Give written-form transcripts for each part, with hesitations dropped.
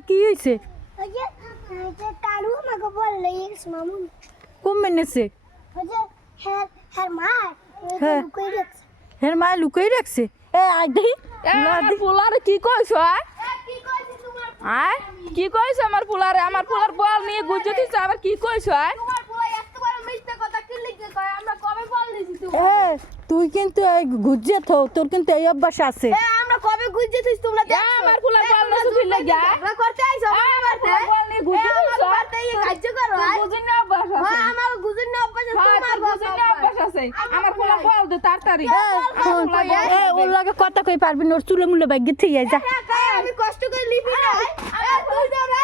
কি হয়েছে? ওই যে কারু আমাকে বললে মামু কম মেনেছে হ্যাঁ হ্যাঁ মা হ্যাঁ কই রাখছে হের মা লুকাই রাখছে। আই দেখি পোলারে কি কইছ কি কইছিস তোমার আয় কি কইছ আমার পোলার বল নিয়ে গুজে দিছ আবার কি কইছ তোমার পুরো এত বড় মিথ্যা কথা কি লিখে কয় আমরা কবে বল দিছি তুমি তুই কিন্তু এই গুজ্জে থো, তোর কিন্তু এই অভ্যাস আছে। আমরা কবে গুজে দিছি তোমরা আমার পোলার বল না সুবিল লাগা আমরা করতে আইছো আমার বাড়িতে বল নিয়ে গুজে দিছ আমার বাড়িতে এই কাজ করো বুঝিন না অভ্যাস আছে হ্যাঁ আমার গুজুর না অভ্যাস আছে হ্যাঁ তোমার বুঝিন না অভ্যাস আছে আমার পোলার বল দে তাড়াতাড়ি ওর লগে কথা কই পারবি না, ওর চুলে মুলে বাইকে থিয়ে যা। আমি কষ্ট করে লিখি না তুই যাও রে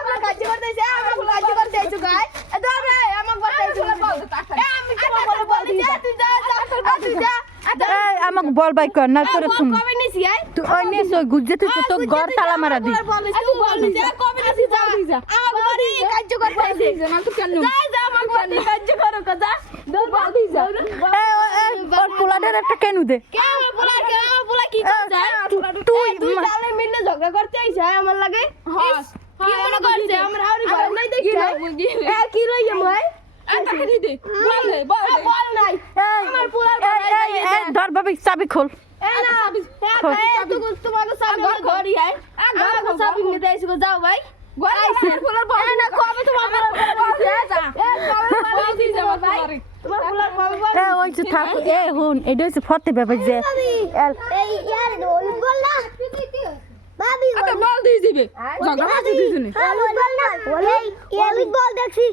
আমার কাজ করতেছে আমার কাজ করতে আইছো গাই দাও রে আমার বাড়িতে আইছো বল দে তাড়াতাড়ি আমি তোমার বল দিছি তুই যা তুই যা আমাকে বল বাই কর না তোরে তুমি কবে নিছি আই তুই ওই নিস ওই গুজ্জে তুই তো ঘর তালা মারা দি। বল দিছি কবে নিছি যা আমার বাড়ি কাজ করতে আইছি না তো কেন যা আমার বাড়ি কাজ করো কথা বল দি যা ওর পোলাদের একটা কেনু দে। আমার পোলা কি করছে তুই তুই তাহলে মিলে ঝগড়া করতে আইছ আমার লাগে হ্যাঁ কি মনে করছে আমরা হাওড়ি ঘর নাই দেখি কি লইয়া মই টাকা দি দে বল দে বল নাই আমার পোলার ধর ভাবি চাবি খোল। তোমাকে সাবি ঘরই আয় আমাকে সাবি নিতে আইছো যাও ভাই ঘরে আমার পোলার বল না কবে তোমার পোলার বল যা কবে বল দি যা আমার ভাই পোলারে তোমার পোলার কবে বল ওই যে থাক হুন এটা হচ্ছে ফতে ব্যাপার যে এই ইয়ার বল না ভাবি আচ্ছা বল দি দিবে ঝগড়া করতে দিছ নি বল না বল দেখছি